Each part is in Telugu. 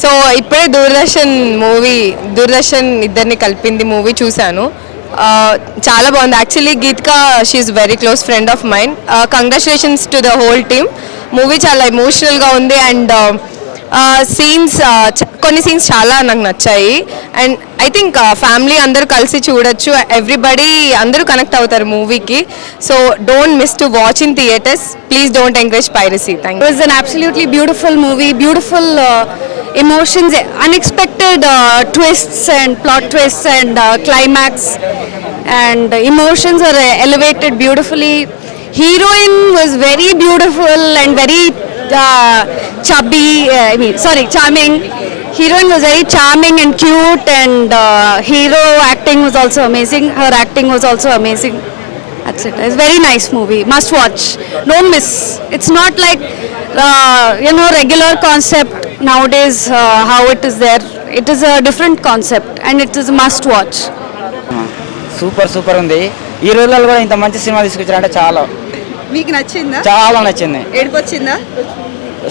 సో ఇప్పుడే దూరదర్శన్ ఇద్దరిని కలిపింది మూవీ చూశాను. చాలా బాగుంది. Actually Geethika she is very close friend of mind. Congratulations to the whole team. Movie చాలా ఎమోషనల్గా ఉంది అండ్ కొన్ని సీన్స్ చాలా నాకు నచ్చాయి. అండ్ ఐ థింక్ ఫ్యామిలీ అందరూ కలిసి చూడొచ్చు. ఎవ్రీబడి అందరూ కనెక్ట్ అవుతారు మూవీకి. So don't miss to watch in theatres. Please don't encourage piracy. Thank you. It was an absolutely beautiful movie, beautiful emotions, unexpected twists and plot twists and climax, and emotions are elevated beautifully. Heroine was very beautiful and very chubby, charming. Heroine was very charming and cute, and hero acting was also amazing. Her acting was also amazing. That's it. It's a very nice movie. Must watch. Don't miss. It's not like regular concept nowadays, how it is there. It is a different concept and it is a must watch. Super ఉంది. ఈ రోజుల్లో కూడా ఇంత మంచి సినిమా తీసుకొచ్చారంటే మీకు నచ్చిందా? చాలా నచ్చింది. ఏడుపు వచ్చిందా?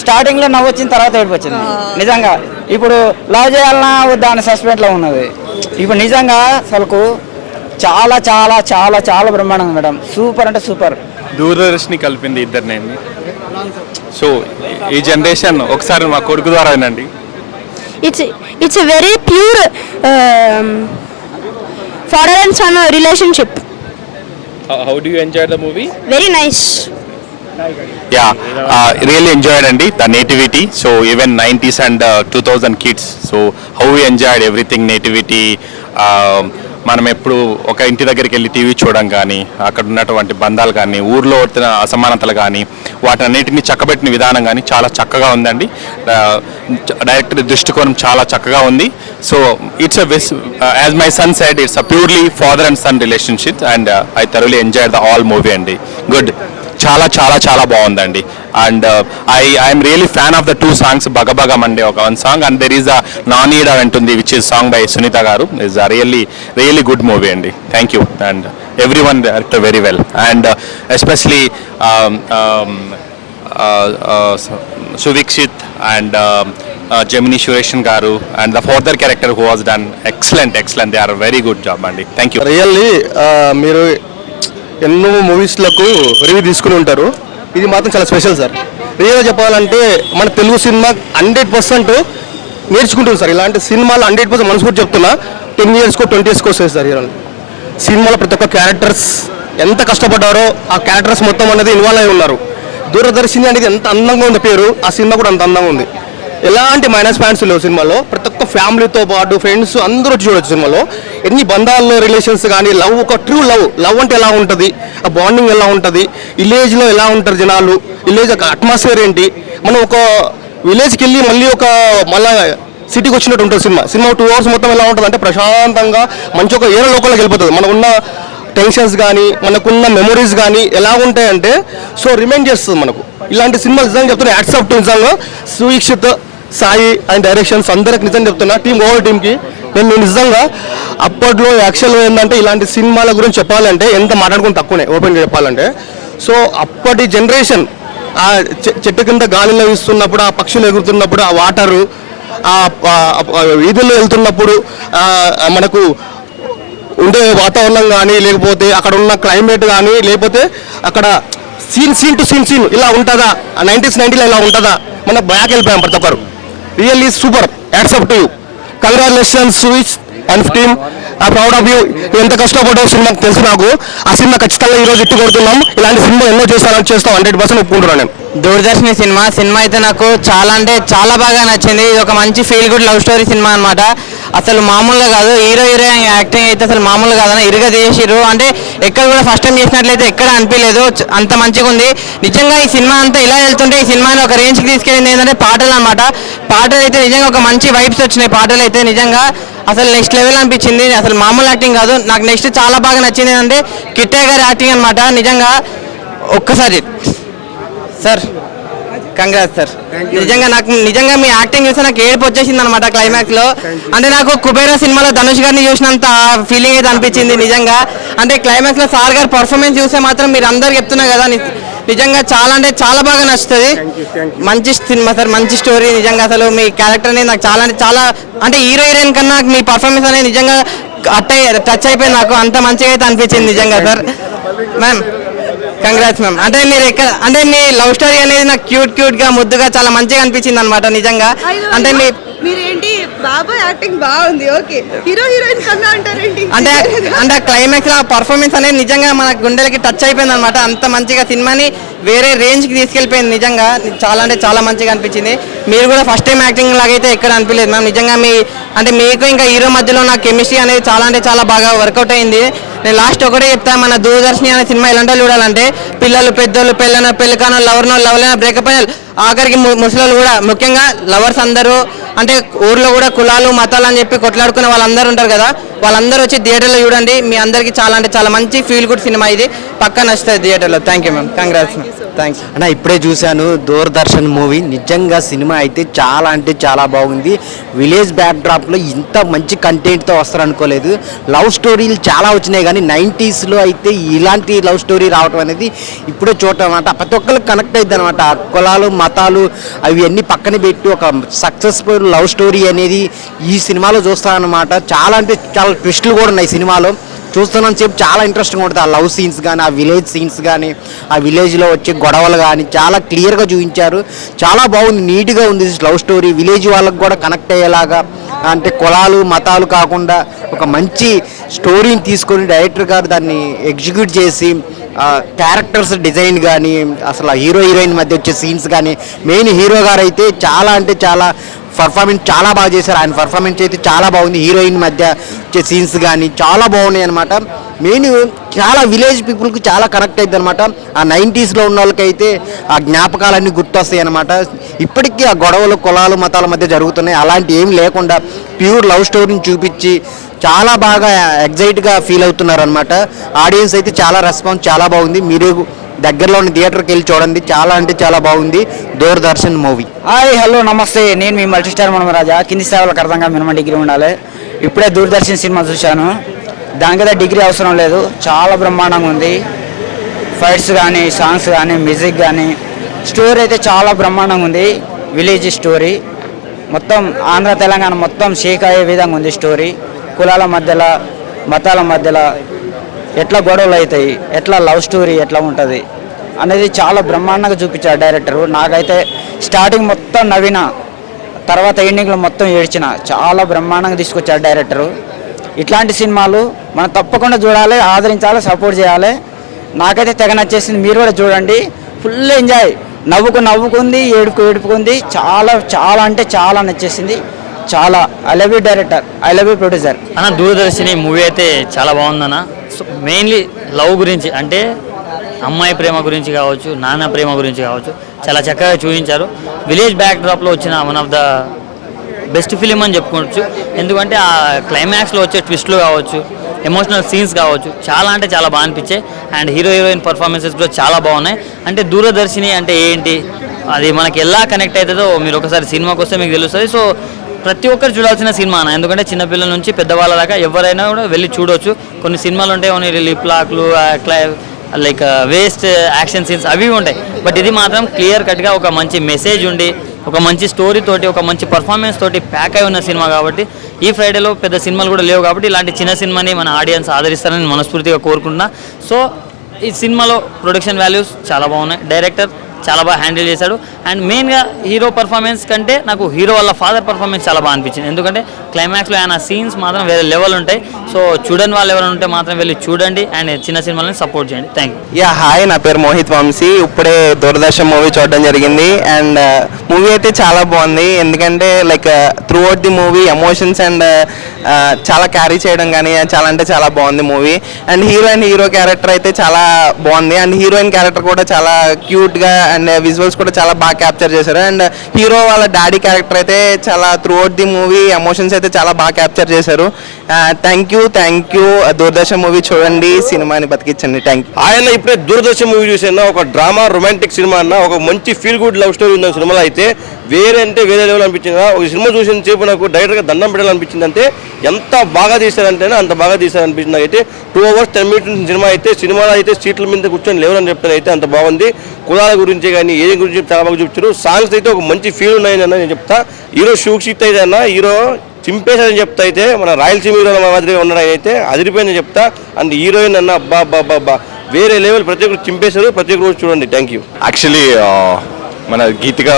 స్టార్టింగ్ లో నవ్వు వచ్చిన తర్వాత ఏడుపు వచ్చింది. నిజంగా ఇప్పుడు లవ్ చేయాలన్నా వద్దా అనే సస్పెన్స్ లో ఉన్నది. ఇప్పుడు నిజంగా అసలుకు చాలా చాలా చాలా చాలా బ్రహ్మాండంగా మేడం. సూపర్ అంటే సూపర్. దూరదర్శని కలిపింది ఇద్దరిని. సో ఈ జనరేషన్ ఒకసారి మా కొడుకు ద్వారా వినండి. It's a very pure father and son relationship. How do you enjoy the movie? Very nice. Yeah, really enjoyed అండి the nativity. So even 90s and 2000 kids. So how we enjoyed everything nativity. మనం ఎప్పుడు ఒక ఇంటి దగ్గరికి వెళ్ళి టీవీ చూడడం కానీ, అక్కడ ఉన్నటువంటి బంధాలు కానీ, ఊర్లో వచ్చిన అసమానతలు కానీ, వాటి అన్నిటిని చక్కబెట్టిన విధానం కానీ చాలా చక్కగా ఉందండి. డైరెక్టర్ దృష్టికోణం చాలా చక్కగా ఉంది. So it's as my son side, it's a purely father and son relationship and I thoroughly enjoyed the all movie అండి. గుడ్. చాలా చాలా చాలా బాగుందండి. And I'm really fan of the 2 songs, బగబగం అండి ఒక 1 song, and there is a నానీడ ఉంటుంది which is song by Sunitha గారు. Is a really good movie అండి. Thank you. And every one director very well, and especially Suvikshith and Gemini Sureshan గారు and the further character who was done excellent. They are very good job అండి. Thank you. రియల్లీ మీరు ఎన్నో మూవీస్లకు రివ్యూ తీసుకుని ఉంటారు. ఇది మాత్రం చాలా స్పెషల్ సార్. రియల్గా చెప్పాలంటే మన తెలుగు సినిమా 100% నేర్చుకుంటుంది సార్. ఇలాంటి సినిమాలు 100% మనస్ఫూర్తి చెప్తున్నా 10 yearsకో 20 yearsకో వస్తాయి సార్. సినిమాలో ప్రతి ఒక్క క్యారెక్టర్స్ ఎంత కష్టపడ్డారో ఆ క్యారెక్టర్స్ మొత్తం అనేది ఇన్వాల్వ్ అయి ఉన్నారు. దూరదర్శిని అనేది ఎంత అందంగా ఉంది పేరు, ఆ సినిమా కూడా అంత అందంగా ఉంది. ఎలాంటి మైనస్ పాయింట్స్ లేవు సినిమాలో. ప్రతి ఒక్క ఫ్యామిలీతో పాటు ఫ్రెండ్స్ అందరూ వచ్చి చూడొచ్చు సినిమాలో. ఎన్ని బంధాల్లో రిలేషన్స్ కానీ, లవ్, ఒక ట్రూ లవ్ అంటే ఎలా ఉంటుంది, ఆ బాండింగ్ ఎలా ఉంటుంది, విలేజ్లో ఎలా ఉంటారు జనాలు, విలేజ్ ఒక అట్మాస్ఫియర్ ఏంటి, మనం ఒక విలేజ్కి వెళ్ళి మళ్ళీ మళ్ళీ సిటీకి వచ్చినట్టు ఉంటుంది సినిమా 2 hours మొత్తం ఎలా ఉంటుంది అంటే ప్రశాంతంగా మంచి ఒక ఏరో లోకల్లోకి వెళ్ళిపోతుంది. మనకున్న టెన్షన్స్ కానీ, మనకున్న మెమొరీస్ కానీ ఎలా ఉంటాయంటే సో రిమైండ్ చేస్తుంది మనకు. ఇలాంటి సినిమాలు నిజంగా చెప్తున్నా హ్యాట్స్ ఆఫ్ టు నిజంగా సువీక్షిత్, సాయి అండ్ డైరెక్షన్స్ అందరికి నిజంగా చెప్తున్నా, ఓవర్ టీమ్కి. నేను నిజంగా అప్పట్లో యాక్చువల్గా ఏంటంటే ఇలాంటి సినిమాల గురించి చెప్పాలంటే ఎంత మాట్లాడుకుని తక్కువనే ఓపెన్గా చెప్పాలంటే. సో అప్పటి జనరేషన్ ఆ చెట్టు కింద గాలిలో ఇస్తున్నప్పుడు, ఆ పక్షులు ఎగురుతున్నప్పుడు, ఆ వాటరు, ఆ వీధుల్లో వెళ్తున్నప్పుడు మనకు ఉండే వాతావరణం కానీ, లేకపోతే అక్కడ ఉన్న క్లైమేట్ కానీ, లేకపోతే అక్కడ సీన్ టు సీన్ ఇలా ఉంటుందా, 90s 90లో ఇలా ఉంటుందా, మనం బ్యాక్ వెళ్ళిపోయాం ప్రతి ఒక్కరు. Really super. Hats off to you. Congratulations Suvich and team. I proud of you. ఎంత కష్టపడ్డావు సినిమాకి తెలుసు నాకు. ఆ సినిమా ఖచ్చితంగా ఈరోజు ఇట్టు కొడుతున్నాం. ఇలాంటి సినిమా ఎన్నో చేస్తాం 100% ఒప్పుకుంటున్నాను నేను. దూరదర్శిని సినిమా అయితే నాకు చాలా అంటే చాలా బాగా నచ్చింది. ఇది ఒక మంచి feel good love story cinema అనమాట. అసలు మామూలుగా కాదు. హీరోయిన్ యాక్టింగ్ అయితే అసలు మామూలుగా కాదని ఇరుగా చేసిర్రు. అంటే ఎక్కడ కూడా ఫస్ట్ టైం చేసినట్లయితే ఎక్కడ అనిపించలేదు. అంత మంచిగా ఉంది నిజంగా. ఈ సినిమా అంతా ఇలా వెళ్తుంటే ఈ సినిమాని ఒక రేంజ్కి తీసుకెళ్ళింది ఏంటంటే పాటలు అనమాట. పాటలు అయితే నిజంగా ఒక మంచి వైబ్స్ వచ్చినాయి. పాటలు అయితే నిజంగా అసలు నెక్స్ట్ లెవెల్ అనిపించింది. అసలు మామూలు యాక్టింగ్ కాదు. నాకు నెక్స్ట్ చాలా బాగా నచ్చింది ఏంటంటే కిట్టయ్య గారి యాక్టింగ్ అనమాట. నిజంగా ఒక్కసారి సార్ కంగ్రాట్స్ సార్. నిజంగా మీ యాక్టింగ్ చూస్తే నాకు ఏడుపు వచ్చేసింది అనమాట క్లైమాక్స్ లో. అంటే నాకు కుబేరా సినిమాలో ధనుష్ గారిని చూసినంత ఫీలింగ్ అయితే అనిపించింది నిజంగా. అంటే క్లైమాక్స్ లో సార్ గారి పర్ఫార్మెన్స్ చూస్తే మాత్రం మీరు అందరు చెప్తున్నారు కదా, నిజంగా చాలా అంటే చాలా బాగా నచ్చుతుంది. మంచి సినిమా సార్, మంచి స్టోరీ. నిజంగా అసలు మీ క్యారెక్టర్ అనేది నాకు చాలా అంటే చాలా అంటే హీరో హీరోయిన్ కన్నా మీ పర్ఫార్మెన్స్ అనేది నిజంగా టచ్ అయిపోయింది. నాకు అంత మంచిగా అయితే అనిపించింది నిజంగా సార్. Ma'am congrats ma'am. అంటే మీరు ఎక్కడ అంటే మీ లవ్ స్టోరీ అనేది నాకు క్యూట్గా ముద్దుగా చాలా మంచిగా అనిపించింది అనమాట నిజంగా. అంటే మీరేంటి బాబా యాక్టింగ్ బాగుంది, ఓకే, హీరో హీరోయిన్ కన్నా అంటారేంటి? అంటే అంటే క్లైమాక్స్ ఆ పర్ఫార్మెన్స్ అనేది నిజంగా మన గుండెలకి టచ్ అయిపోయింది అనమాట. అంత మంచిగా సినిమాని వేరే రేంజ్కి తీసుకెళ్ళిపోయింది నిజంగా. చాలా అంటే చాలా మంచిగా అనిపించింది. మీరు కూడా ఫస్ట్ టైం యాక్టింగ్ లాగైతే ఎక్కడ అనిపించలేదు మ్యామ్. నిజంగా మీ అంటే మీకు ఇంకా హీరో మధ్యలో నా కెమిస్ట్రీ అనేది చాలా అంటే చాలా బాగా వర్కౌట్ అయింది. నేను లాస్ట్ ఒకటే చెప్తాను, మన దూరదర్శిని అనే సినిమా ఎలాంటి చూడాలంటే పిల్లలు పెద్దోళ్ళు పెళ్ళికానో లవర్నో లవ్లైనా బ్రేకప్ అయిన ఆఖరికి ముసలోళ్ళు కూడా, ముఖ్యంగా లవర్స్ అందరూ అంటే ఊర్లో కూడా కులాలు మతాలు అని చెప్పి కొట్లాడుకునే వాళ్ళందరూ ఉంటారు కదా, వాళ్ళందరూ వచ్చి థియేటర్లో చూడండి. మీ అందరికీ చాలా అంటే చాలా మంచి ఫీల్ గుడ్ సినిమా ఇది, పక్కా నచ్చుతుంది థియేటర్లో. Thank you ma'am, congrats ma'am, thanks. అన్న ఇప్పుడే చూశాను దూరదర్శన్ మూవీ. నిజంగా సినిమా అయితే చాలా అంటే చాలా బాగుంది. విలేజ్ బ్యాక్డ్రాప్లో ఇంత మంచి కంటెంట్తో వస్తారు అనుకోలేదు. లవ్ స్టోరీలు చాలా వచ్చినాయి కానీ 90s అయితే ఇలాంటి లవ్ స్టోరీ రావటం అనేది ఇప్పుడే చూడటం అనమాట. ప్రతి ఒక్కరికి కనెక్ట్ అయింది అనమాట. కులాలు మతాలు అవి అన్నీ పక్కన పెట్టి ఒక సక్సెస్ఫుల్ లవ్ స్టోరీ అనేది ఈ సినిమాలో చూస్తానమాట. చాలా అంటే చాలా ట్విస్టులు కూడా ఉన్నాయి సినిమాలో. చూస్తున్నాను చెప్పి చాలా ఇంట్రెస్టింగ్ ఉంటుంది. ఆ లవ్ సీన్స్ కానీ, ఆ విలేజ్ సీన్స్ కానీ, ఆ విలేజ్లో వచ్చే గొడవలు కానీ చాలా క్లియర్గా చూపించారు. చాలా బాగుంది, నీట్గా ఉంది లవ్ స్టోరీ. విలేజ్ వాళ్ళకు కూడా కనెక్ట్ అయ్యేలాగా, అంటే కులాలు మతాలు కాకుండా ఒక మంచి స్టోరీని తీసుకొని డైరెక్టర్ గారు దాన్ని ఎగ్జిక్యూట్ చేసి క్యారెక్టర్స్ డిజైన్ కానీ, అసలు హీరో హీరోయిన్ మధ్య వచ్చే సీన్స్ కానీ, మెయిన్ హీరో గారు అయితే చాలా అంటే చాలా పర్ఫార్మెన్స్ చాలా బాగా చేశారు. ఆయన పర్ఫార్మెన్స్ అయితే చాలా బాగుంది. హీరోయిన్ మధ్య వచ్చే సీన్స్ కానీ చాలా బాగున్నాయి అనమాట. మెయిన్ చాలా విలేజ్ పీపుల్కి చాలా కనెక్ట్ అవుతుంది అనమాట. ఆ 90sలో ఉన్న వాళ్ళకైతే ఆ జ్ఞాపకాలన్నీ గుర్తొస్తాయి అనమాట. ఇప్పటికీ ఆ గొడవలు కులాలు మతాల మధ్య జరుగుతున్నాయి. అలాంటి ఏం లేకుండా ప్యూర్ లవ్ స్టోరీని చూపించి చాలా బాగా ఎగ్జైట్గా ఫీల్ అవుతున్నారు అనమాట. ఆడియన్స్ అయితే చాలా రెస్పాన్స్ చాలా బాగుంది. మీరు దగ్గరలో ఉన్న థియేటర్కి వెళ్ళి చూడండి, చాలా అంటే చాలా బాగుంది దూరదర్శన్ మూవీ. హాయ్ హలో నమస్తే, నేను మీ మల్టీస్టార్ మనమరాజా. కింది స్థాయిలకు అర్థంగా మినిమం డిగ్రీ ఉండాలి. ఇప్పుడే దూరదర్శన్ సినిమా చూశాను. దానికైతే డిగ్రీ అవసరం లేదు, చాలా బ్రహ్మాండంగా ఉంది. ఫైట్స్ కానీ, సాంగ్స్ కానీ, మ్యూజిక్ కానీ, స్టోరీ అయితే చాలా బ్రహ్మాండంగా ఉంది. విలేజ్ స్టోరీ మొత్తం ఆంధ్ర తెలంగాణ మొత్తం షేక్ అయ్యే విధంగా ఉంది స్టోరీ. కులాల మధ్యలో మతాల మధ్యలో ఎట్లా గొడవలు అవుతాయి, ఎట్లా లవ్ స్టోరీ ఎట్లా ఉంటుంది అనేది చాలా బ్రహ్మాండంగా చూపించారు డైరెక్టరు. నాకైతే స్టార్టింగ్ మొత్తం నవ్విన, తర్వాత ఎండింగ్లో మొత్తం ఏడ్చిన. చాలా బ్రహ్మాండంగా తీసుకొచ్చారు డైరెక్టరు. ఇట్లాంటి సినిమాలు మనం తప్పకుండా చూడాలి, ఆదరించాలి, సపోర్ట్ చేయాలి. నాకైతే తెగ నచ్చేసింది. మీరు కూడా చూడండి, ఫుల్ ఎంజాయ్. నవ్వుకుంది, ఏడుపుకుంది. చాలా చాలా అంటే చాలా నచ్చేసింది. చాలా I love you director, I love you producer. అన్న దూరదర్శిని మూవీ అయితే చాలా బాగుందన్న. సో మెయిన్లీ లవ్ గురించి, అంటే అమ్మాయి ప్రేమ గురించి కావచ్చు, నాన్న ప్రేమ గురించి కావచ్చు, చాలా చక్కగా చూపించారు. విలేజ్ బ్యాక్ డ్రాప్లో వచ్చిన one of the best film అని చెప్పుకోవచ్చు. ఎందుకంటే ఆ క్లైమాక్స్లో వచ్చే ట్విస్ట్లు కావచ్చు, ఎమోషనల్ సీన్స్ కావచ్చు, చాలా అంటే చాలా బాగా అనిపించాయి. అండ్ హీరో హీరోయిన్ పర్ఫార్మెన్సెస్ కూడా చాలా బాగున్నాయి. అంటే దూరదర్శిని అంటే ఏంటి, అది మనకి ఎలా కనెక్ట్ అవుతుందో మీరు ఒకసారి సినిమాకి వస్తే మీకు తెలుస్తుంది. సో ప్రతి ఒక్కరు చూడాల్సిన సినిమా అన్న. ఎందుకంటే చిన్నపిల్లల నుంచి పెద్దవాళ్ళ దాకా ఎవరైనా కూడా వెళ్ళి చూడవచ్చు. కొన్ని సినిమాలు ఉంటాయి, కొన్ని లిప్ లాక్లు, లైక్ వేస్ట్ యాక్షన్ సీన్స్ అవి ఉంటాయి. బట్ ఇది మాత్రం క్లియర్ కట్గా ఒక మంచి మెసేజ్ ఉండి, ఒక మంచి స్టోరీ తోటి, ఒక మంచి పర్ఫార్మెన్స్ తోటి ప్యాక్ అయి ఉన్న సినిమా కాబట్టి, ఈ ఫ్రైడేలో పెద్ద సినిమాలు కూడా లేవు కాబట్టి ఇలాంటి చిన్న సినిమాని మన ఆడియన్స్ ఆదరిస్తారని మనస్ఫూర్తిగా కోరుకుంటున్నా. సో ఈ సినిమాలో ప్రొడక్షన్ వాల్యూస్ చాలా బాగున్నాయి, డైరెక్టర్ చాలా బాగా హ్యాండిల్ చేశాడు. అండ్ మెయిన్గా హీరో పర్ఫార్మెన్స్ కంటే నాకు హీరో వాళ్ళ ఫాదర్ పర్ఫార్మెన్స్ చాలా బాగా అనిపించింది. ఎందుకంటే క్లైమాక్స్లో ఆయన సీన్స్ మాత్రం వేరే లెవెల్ ఉంటాయి. సో చూడని వాళ్ళు ఎవరైనా ఉంటే మాత్రం వెళ్ళి చూడండి అండ్ చిన్న సినిమాలని సపోర్ట్ చేయండి. Thank you. హాయ్, నా పేరు మోహిత్ వంశీ. ఇప్పుడే దూరదర్శన్ మూవీ చూడడం జరిగింది. అండ్ మూవీ అయితే చాలా బాగుంది. ఎందుకంటే like through out the movie emotions and చాలా క్యారీ చేయడం కానీ చాలా అంటే చాలా బాగుంది మూవీ. అండ్ హీరో క్యారెక్టర్ అయితే చాలా బాగుంది. అండ్ హీరోయిన్ క్యారెక్టర్ కూడా చాలా క్యూట్గా అండ్ విజువల్స్ కూడా చాలా బాగా క్యాప్చర్ చేశారు. అండ్ హీరో వాళ్ళ డాడీ క్యారెక్టర్ అయితే చాలా through out the movie emotions అయితే చాలా బాగా క్యాప్చర్ చేశారు. థ్యాంక్ యూ దూరదర్శన్ మూవీ చూడండి, సినిమాని బతికించండి. Thank you. ఆయన ఇప్పుడే దూరదర్శన్ మూవీ చూసిన ఒక డ్రామా రొమాంటిక్ సినిమా అన్న, ఒక మంచి ఫీల్ గుడ్ లవ్ స్టోరీ ఉన్న సినిమాలో అయితే వేరే లెవెల్ అనిపించింది. ఒక సినిమా చూసిన సేపు నాకు డైరెక్ట్గా దండం పెట్టాలనిపించింది. అంటే ఎంత బాగా తీశారంటేనే అంత బాగా తీశారనిపించింది. అయితే 2 hours 10 minutes సినిమా అయితే, సినిమాలో అయితే సీట్ల మీద కూర్చొని లేవని చెప్తాను. అయితే అంత బాగుంది. కులాల గురించి కానీ ఏ గురించి చాలా బాగా చూపించారు. సాంగ్స్ అయితే ఒక మంచి ఫీల్ ఉన్నాయని అన్న నేను చెప్తా. హీరో షూక్షిత్ అయితే అన్న, హీరో చింపేశారని చెప్తా. అయితే మన రాయలసీమ హీరోల మాదిరిగా ఉన్నాడు అయితే, అదిరిపోయిందని చెప్తా. అండ్ హీరోయిన్ అన్న అబ్బా వేరే లెవెల్, ప్రతి ఒక్కరు చింపేశారు. ప్రతి ఒక్కరు చూడండి. Thank you. యాక్చువల్లీ మన గీతిక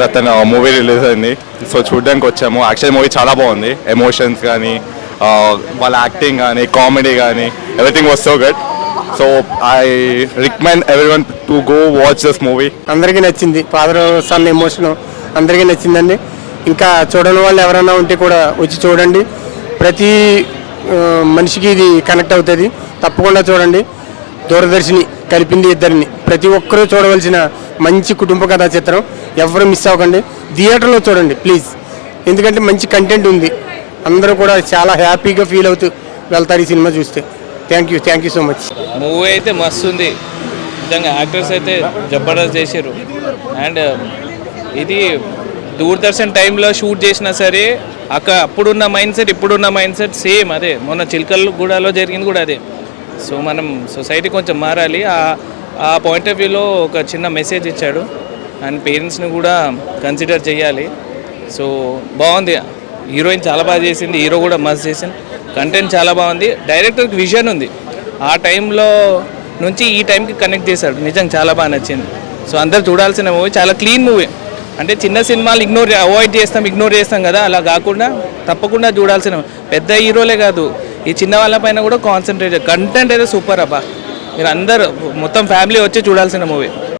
రతన్ మూవీ రిలీజ్ అయింది, సో చూడడానికి వచ్చాము. యాక్చువల్లీ మూవీ చాలా బాగుంది. ఎమోషన్స్ కానీ వాళ్ళ యాక్టింగ్ కానీ కామెడీ కానీ everything was so good. So I recommend everyone to go watch this movie. అందరికీ నచ్చింది. ఫాదర్ సన్ ఎమోషన్ అందరికీ నచ్చిందండి. ఇంకా చూడని వాళ్ళు ఎవరైనా ఉంటే కూడా వచ్చి చూడండి. ప్రతి మనిషికి ఇది కనెక్ట్ అవుతుంది. తప్పకుండా చూడండి. దూరదర్శిని కలిపింది ఇద్దరిని. ప్రతి ఒక్కరూ చూడవలసిన మంచి కుటుంబ కథా చిత్రం. ఎవరు మిస్ అవ్వకండి. థియేటర్లో చూడండి ప్లీజ్. ఎందుకంటే మంచి కంటెంట్ ఉంది. అందరూ కూడా చాలా హ్యాపీగా ఫీల్ అవుతూ వెళ్తారు ఈ సినిమా చూస్తే. Thank you so much. Movie అయితే మస్తు ఉంది నిజంగా. యాక్టర్స్ అయితే జబర్దస్త్ చేశారు. అండ్ ఇది దూరదర్శన్ టైంలో షూట్ చేసినా సరే అప్పుడున్న మైండ్ సెట్ ఇప్పుడున్న మైండ్ సెట్ సేమ్ అదే. మొన్న చిలకలగూడలో జరిగింది కూడా అదే. సో మనం సొసైటీ కొంచెం మారాలి. ఆ పాయింట్ ఆఫ్ వ్యూలో ఒక చిన్న మెసేజ్ ఇచ్చాడు. అండ్ పేరెంట్స్ని కూడా కన్సిడర్ చేయాలి. సో బాగుంది. హీరోయిన్ చాలా బాగా చేసింది, హీరో కూడా మస్త్ చేసింది. కంటెంట్ చాలా బాగుంది. డైరెక్టర్కి విజన్ ఉంది. ఆ టైంలో నుంచి ఈ టైంకి కనెక్ట్ చేశాడు. నిజంగా చాలా బాగా నచ్చింది. సో అందరు చూడాల్సిన మూవీ. చాలా క్లీన్ మూవీ. అంటే చిన్న సినిమాలు అవాయిడ్ ఇగ్నోర్ చేస్తాం కదా, అలా కాకుండా తప్పకుండా చూడాల్సిన. పెద్ద హీరోలే కాదు, ఈ చిన్న వాళ్ళ పైన కూడా కాన్సన్ట్రేట్. కంటెంట్ అయితే సూపర్ అబ్బా. మీరు అందరూ మొత్తం ఫ్యామిలీ వచ్చి చూడాల్సిన మూవీ.